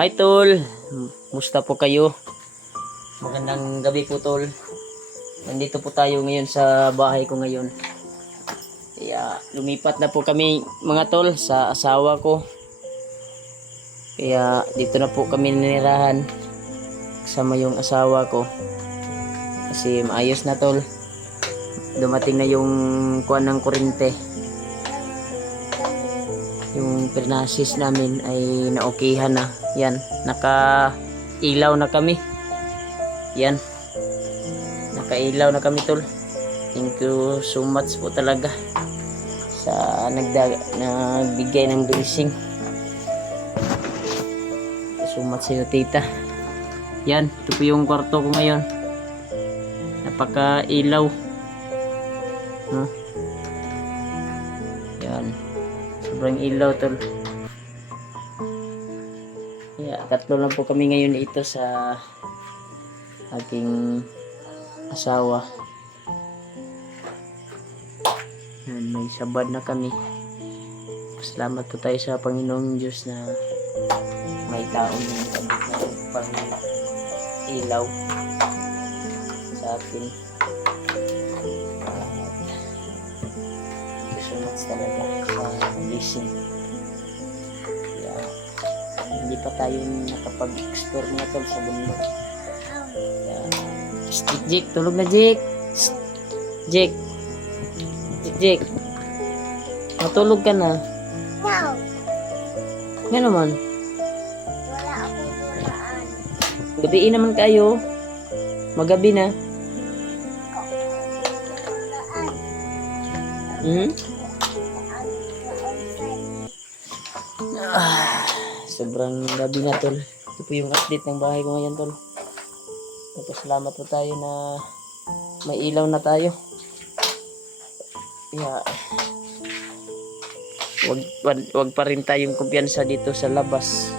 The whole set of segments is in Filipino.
Hi tol, musta po kayo? Magandang gabi po tol. Nandito po tayo ngayon sa bahay ko ngayon. Kaya lumipat na po kami mga tol sa asawa ko. Kaya dito na po kami ninirahan kasama yung asawa ko. Kasi maayos na tol. Dumating na yung kuwan ng kuryente. Yung pernasis namin ay naokihan na. Yan, naka-ilaw na kami. Yan. Naka-ilaw na kami tol. Thank you so much po talaga sa nagbigay ng blessing. So much sa iyo tita. Yan, ito po yung kwarto ko ngayon. Napaka-ilaw. Yan. Sobrang ilaw tol. Yeah, tatlo lang po kami ngayon dito sa aking asawa. Yan, may sabad na kami. Salamat po tayo sa Panginoong Diyos na may taon yung kabit na pang ilaw sa akin. So much talaga sa blessing. Kaya hindi pa tayo nakapag-explore mga tol sa bundok. Kaya Jake, tulog na Jake. Jake. Jake. Matulog ka na. No. Nga naman. Wala akong hulaan. Gabiin naman kayo. Magabi na. Hmm? Sobrang gabi na tol. Ito po yung update ng bahay ko ngayon tol. Salamat po tayo na may ilaw na tayo. Kaya wag pa rin tayong kumpiyansa dito sa labas.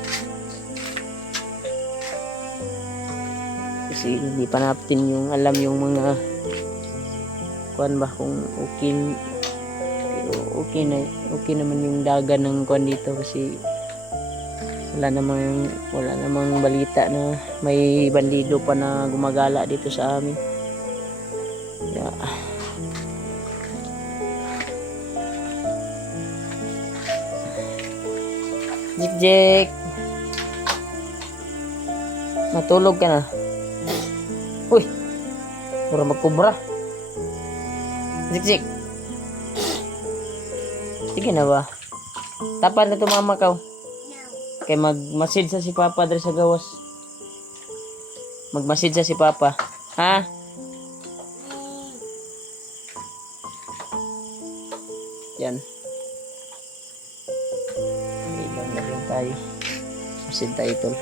Kasi hindi pa natin yung alam yung mga kuan ba kung okay, pero okay naman yung daga ng kuan dito kasi wala namang balita na may bandido pa na gumagala dito sa amin. Yeah. Jik, matulog ka na. Uy, pura magkubra. Jik. Sige na ba? Tapan na tumama ka. Kay magmasid sa si Papa dre sa gawas. Magmasid sa si Papa. Ha? Yan. Ilang na rin tayo. Masid tayo tol.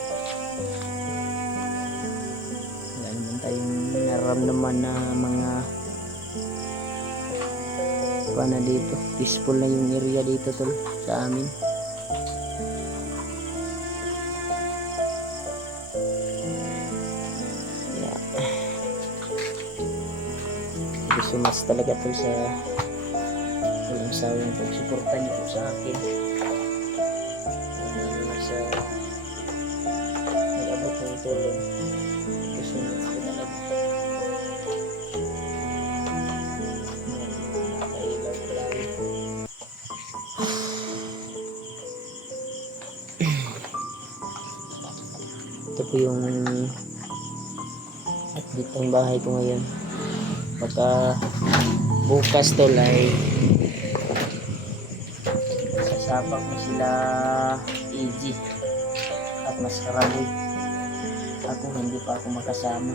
Wala naman tayong naramdaman na mga na dito. Peaceful na yung area dito tol sa amin. So much talaga tol sa walang sawang pagsuporta niyo po sa akin. Sa nag-abot ng tulong. So much po talaga. Ito po yung update ng bahay ko ngayon. Pagka bukas tol ay sasabak na sila AG at mas karami. Ako hindi pa ako makasama.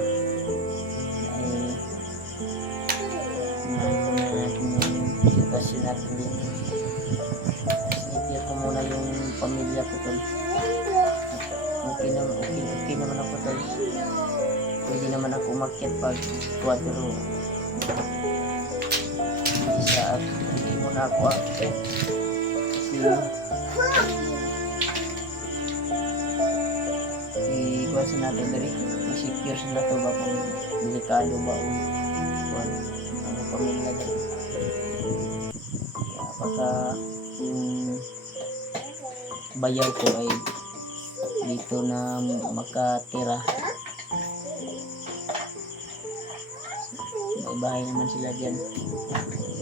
Ay yung sitwasyon natin din. Sinipir ko muna yung pamilya ko tol. Okay naman ako tol. Pwede naman ako umakyat pag tuwa pero hindi mo na ako akit kasi i-kuwasan natin dali i-secure sila to ba kung delikado ba o ang pamilya dali kaya baka yung bayaw ko ay dito na makatira. May bahay naman sila dyan.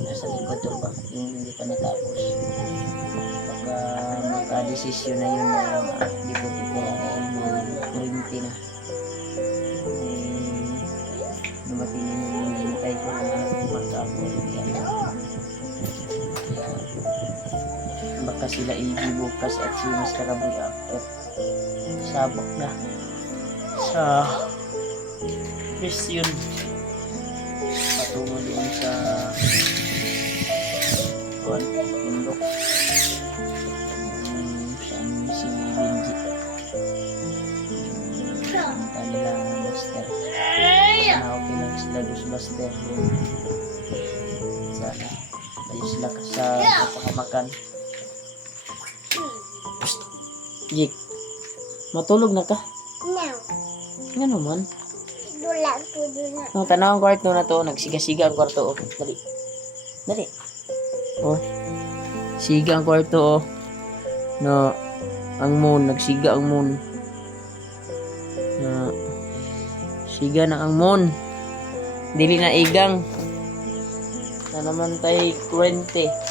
Nasa likod to ba? Yung hindi pa natapos. Baka makadesisyon na yun na dito titira dahil may kurinti na. Dumating na yung hintay ko na magkapos. Baka sila bukas at si Mr. Raboy after. Sabak na sa mission. Patungo doon sa bundok. Saan si Benji. Punta nila ang Buster. Sana okay lang sila Buster. Sana ayos sila sa pakamakan. Jik, matulog na ka? No. Nga naman. Dula ko dula. Ang tanaw ang kwarto na to, nagsiga-siga ang kwarto. Oh. Dali. Dali. Oh. Siga ang kwarto. Oh. Na ang moon, nagsiga ang moon. Na siga na ang moon. Dili na igang. Na naman tay 20.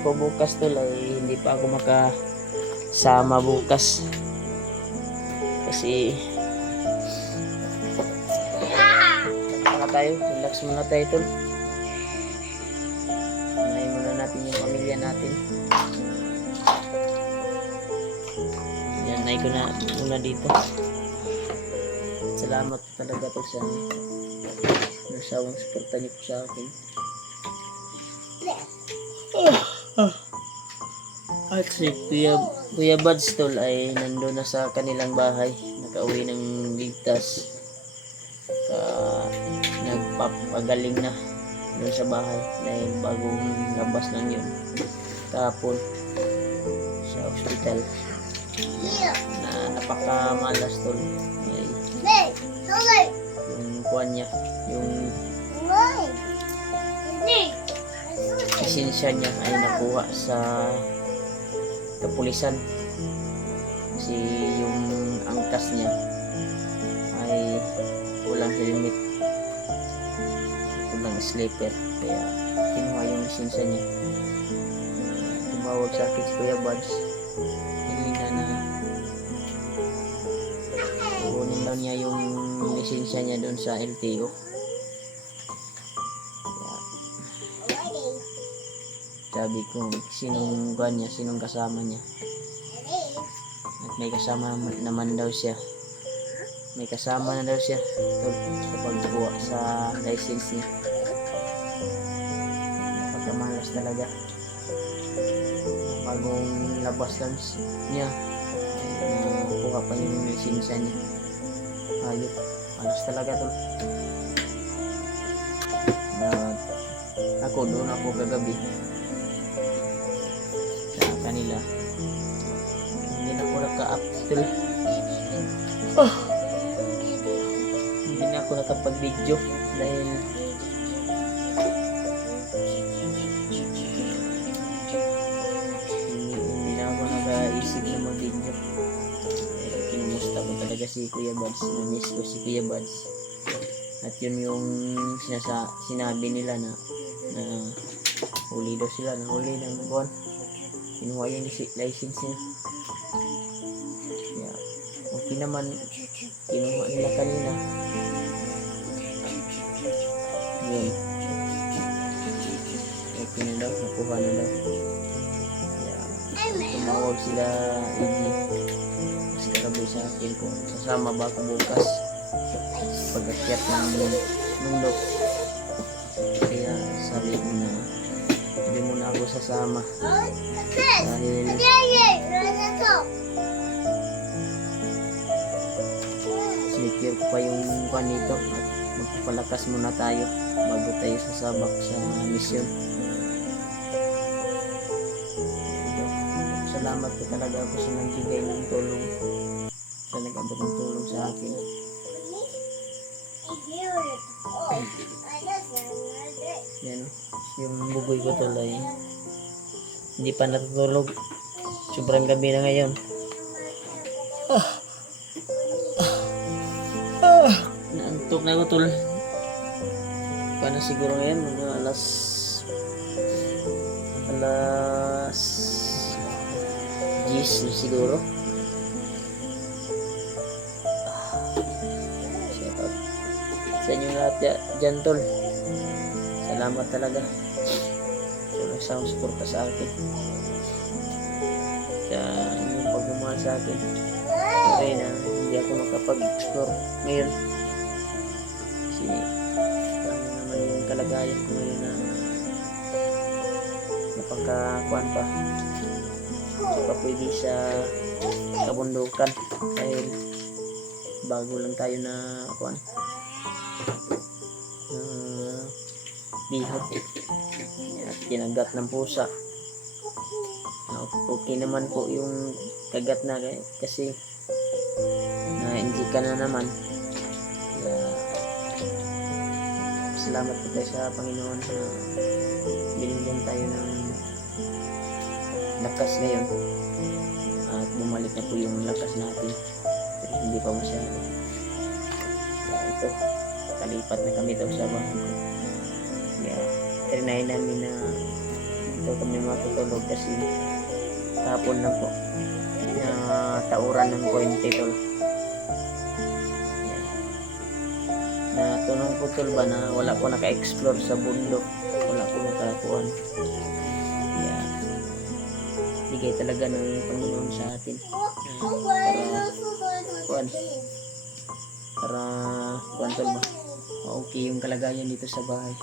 Ako bukas tol ay hindi pa ako makasama bukas kasi tayo, relax muna tayo tol. Unahin muna natin yung pamilya natin. Yan, nahin ko na muna dito. Salamat talaga tol sa nasawang suporta niyo po sa akin. At si Kuya Buds tol ay nandun na sa kanilang bahay. Nakauwi ng ligtas. Nagpapagaling na doon sa bahay dahil bagong labas lang yun kahapon sa ospital na napakamalas tol. Ay yung kuwan niya, yung lisensya niya ay nakuha sa kapulisan kasi yung angkas niya ay walang helmet, walang sleeper, kaya kinuha yung lisensya niya. Tumawag sa akin si Kuya Buds, hinina na kunin daw niya yung lisensya niya doon sa LTO. Sabi ko, sinong kuwan niya, sinong kasama niya. At may kasama naman daw siya. May kasama na daw siya sa pagkuha sa license niya. Pagkamalas talaga. Bagong labas lang niya, nakuha pa yung lisensya niya. Ayop, malas talaga tol. Ako doon ako kagabi kanila, hindi na ako naka-up tol. Hindi na ako nakapag-video dahil hindi na ako nag-iisip na mag-video. Kinumusta ko talaga si Kuya Buds, na-miss ko si Kuya Buds. At yun yung sinabi nila na huli daw sila, na huli ng buwan. Kinuha yung license niya. Yeah. Okay naman, kinuha nila kanina. Yun. Okay na daw, nakuha na daw. Yeah. Tumawag sila Mr. Raboy sa akin kung sasama ba ako bukas pag-akyat ng bundok. Kaya sabi ko na hindi muna ako sasama dahil secure ko pa yung kwan nito at magpapalakas muna tayo bago tayo sasabak sa mission. Salamat po talaga ako sa nagbigay ng tulong, sa nag-abot ng tulong sa akin. Yan, yung buboy ko tuloy Hindi pa natutulog. Sobrang gabi na ngayon. Naantok na ako tol. Paano siguro ngayon? Mga alas 10 na siguro. Shout out sa inyo lahat dyan tol. Salamat talaga. So, nagsawang suporta sa akin. Sa inyong pagmamahal sa akin. Sorry na hindi ako makapag-explore ngayon. Kasi ano naman yung kalagayan ko ngayon na napagkakuan pa. Hindi pa pwede sa kabundukan dahil bago lang tayo na kuan bihag at kinagat ng pusa. Okay naman po yung kagat na kasi na-injika na naman. Kaya salamat po tayo sa Panginoon na binigyan tayo ng lakas ngayon at bumalik na po yung lakas natin, pero hindi pa masyado. Ito, kalipat na kami daw sa bahay ko. Kaya trinay namin na dito kami matutulog kasi tapon na po na tauran ng kuwente tol. Na tunong po tol ba na wala ko naka-explore sa bundok, wala ko nakakuan. Kaya bigay talaga ng Panginoon sa atin para kuan tol ba okay yung kalagayan dito sa bahay.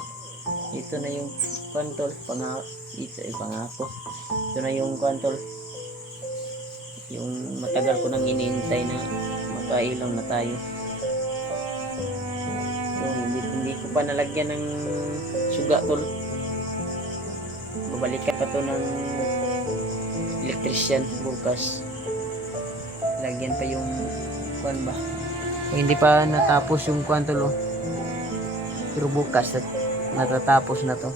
Ito na yung kuan tol, pangako. Ito na yung kuan tol, yung matagal ko nang iniintay na makailaw na tayo. So, hindi ko pa nalagyan ng suga tol. Babalikan pa to ng electrician bukas. Lagyan pa yung kuan ba. Hindi pa natapos yung kuan tol. Pero bukas at natatapos na to.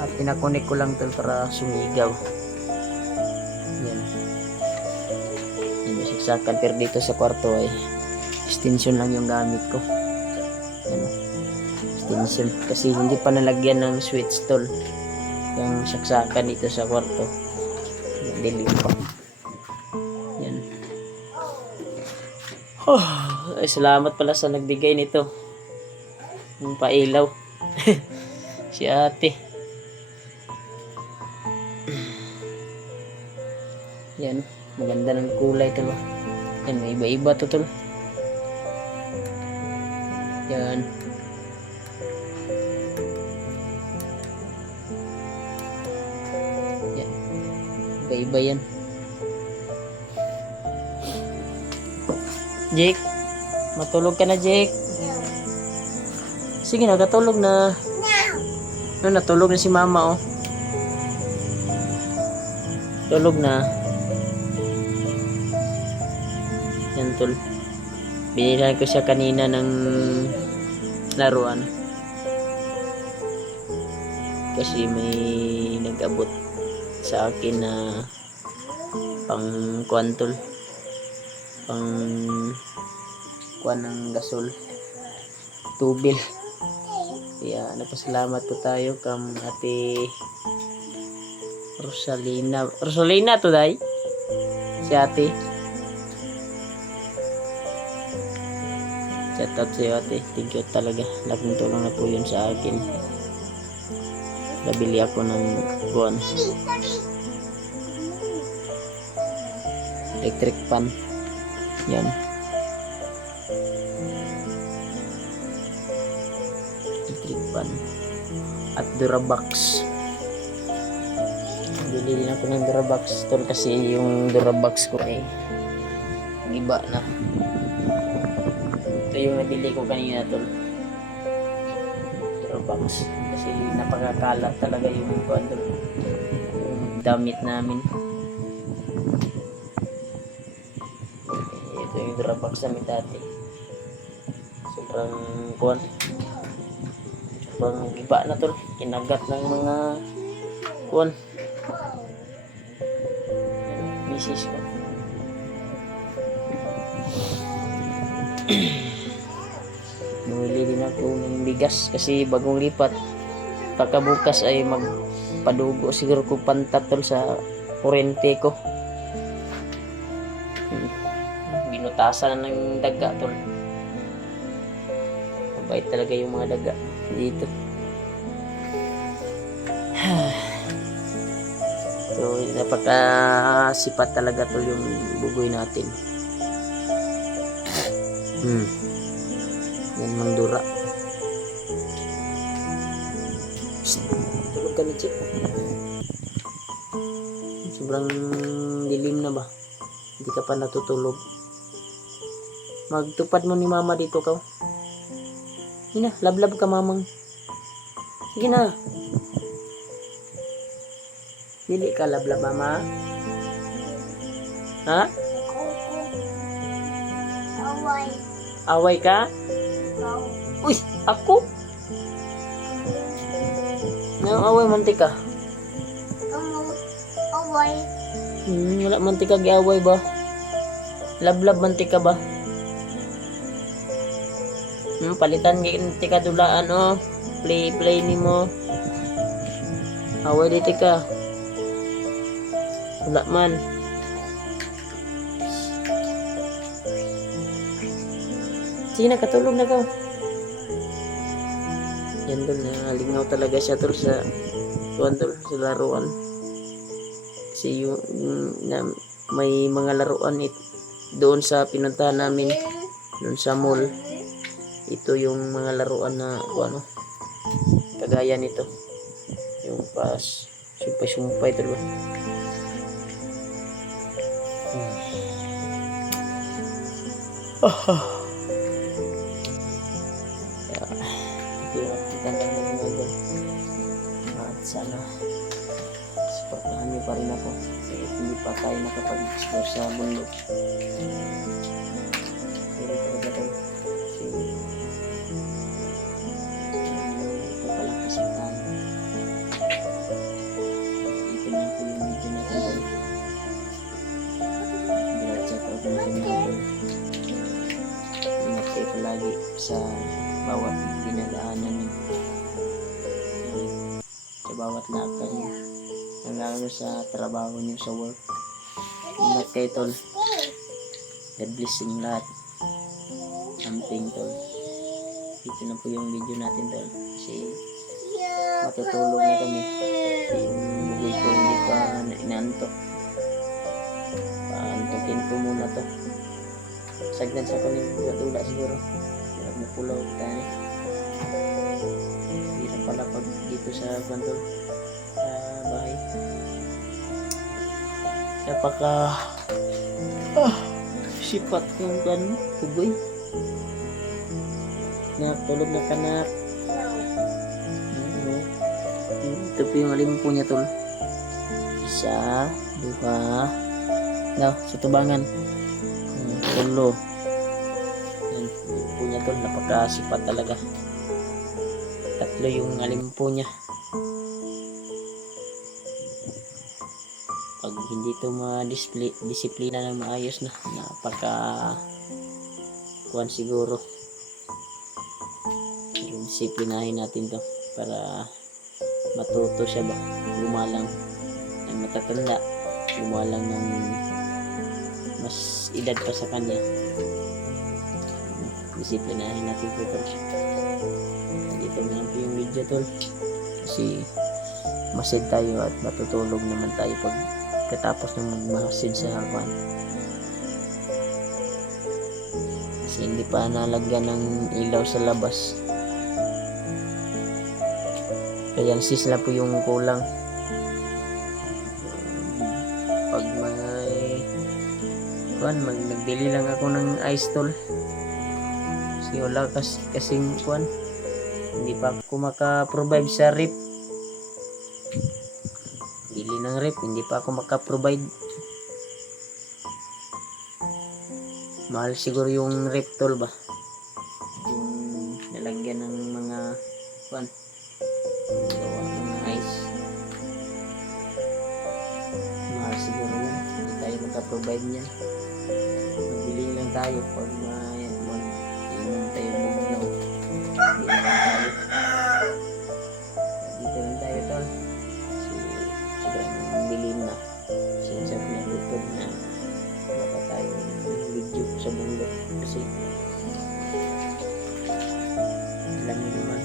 At pinakonek ko lang tol para sumigaw. Yan. Hindi saksakan, pero dito sa kwarto ay extension lang yung gamit ko. Yan. Extension. Kasi hindi pa nalagyan ng switch tol. Yung saksakan dito sa kwarto. Dilim pa. Yan. Ay, salamat pala sa nagbigay nito. Yung pailaw. Si ate. Yan. Maganda ng kulay ito. Yan, may iba-iba to tol. Yan. Yan. Iba-iba yan. Jake, matulog ka na Jake. Sige na, katulog na. No, natulog na si mama oh. Tulog na. Yan tol. Binilan ko siya kanina ng laruan. Kasi may nag-abot sa akin na pang kuwan tol. Pang kuwan ng gasol. Tubil. Kaya napasalamat po tayo kam ate Rosalina. Rosalina to day. Si ate. Shout out sa'yo ate. Thank you talaga. Laking tulong na po yun sa akin. Nabili ako ng buwan. Electric fan. Yan. Electric fan. At Durabox. Bili din ako ng Durabox tol kasi yung Durabox ko ay iba na. Ito yung nabili ko kanina tol. Durabox kasi napakakalat talaga yung damit namin. Ito yung Durabox namin dati. Sobrang kuwan. Sobrang iba na tol. Kinagat ng mga kuwan. misis ko. Bumili din ako ng bigas kasi bagong lipat. Pagkabukas ay magpadugo siguro ko pantatol sa kurente ko. Binutasan ng daga tol. Mabait talaga yung mga daga dito. So, napakasipat talaga tol yung bugoy natin. Yan mangdura. Tulog ka na, Chip. Sobrang dilim na ba? Hindi ka pa natutulog. Magtupad mo ni mama dito ka. Sige na, lablab ka mamang. Sige na. Dili ka lablab mama. Ha? Away. Away ka? Uy, ako? Away mantika. Away. Wala mantika giaway ba? Lablab mantika ba? Palitan tika dulaan oh. Play nimo. Away dito ka. Wala man. Sige na, katulog na ka. Yan tol, nalingaw talaga siya tol sa tuwan tol, sa laruan. Kasi yung may mga laruan doon sa pinuntahan namin, doon sa mall. Ito yung mga laruan na ano, kagaya nito. Yung pas, sumpay-sumpay tol ba? At sana suportahan niyo pa rin ako kahit hindi pa tayo nakapag-explore sa bundok. Pero talaga to kasi ito palang kasintahan. Ito na po yung video natin. Check out natin yung ingat kayo palagi sa bawat dinadaanan niyo, sa bawat lakad niyo, lalo sa trabaho niyo, sa work. Ingat kayo tol. God bless yung lahat. Amping tol. Ito na po yung video natin tol kasi matutulog na kami. Yung bugoy ko hindi pa inaantok. Paantokin ko muna to. Sagdan sa kuning tula siguro. Hirap na pulaw tayo. Hirap pala pag dito sa bantol sa bahay. Napaka sipat yung kan kugoy. Tulog na kanak. Ito po yung alimpo niya tol. Isa, dua, sa tubangan. Tulo. Yan, alimpo niya tol, napakasipat talaga. Tatlo yung alimpo niya. Pag hindi ito ma-disiplina ng maayos na, napaka kuwan siguro. Pero disiplinahin natin to para matuto siya ba gumalang ng matatanda, gumalang ng mas edad pa sa kanya. Disiplinahin natin ito tol. Dito na po yung video tol kasi masid tayo at matutulog naman tayo pag katapos ng magmasid sa harapan. Kasi hindi pa nalagyan ng ilaw sa labas. Kaya sis na po yung kulang. Pag may nagbili lang ako ng ice tol. Kasi wala kasing kuwan. Hindi pa ako maka-provide sa rip. Bili ng rip, hindi pa ako maka-provide. Mahal siguro yung rip tol ba? Yung nalagyan ng mga kuwan. Gawa ng ice. Mahal siguro yan. Hindi tayo makaprovide niyan. Magbili lang tayo pag mag-inom tayo bugnaw. Hindi naman tayo. Dito lang tayo tol. Sobrang dilim na. Sinsap na lutod na baka tayo video sa bundok kasi alam niyo naman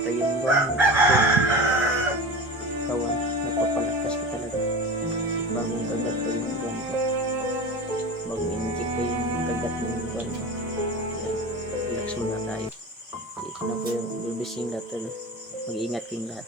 pa yung buwan kawan napapalakas ko talaga bagong kagat pa yung buwan ko bagong inject pa yung kagat ng buwan ko. Yan, relax muna tayo. Ito na po yung bibising lahat. Mag-ingat kayong lahat.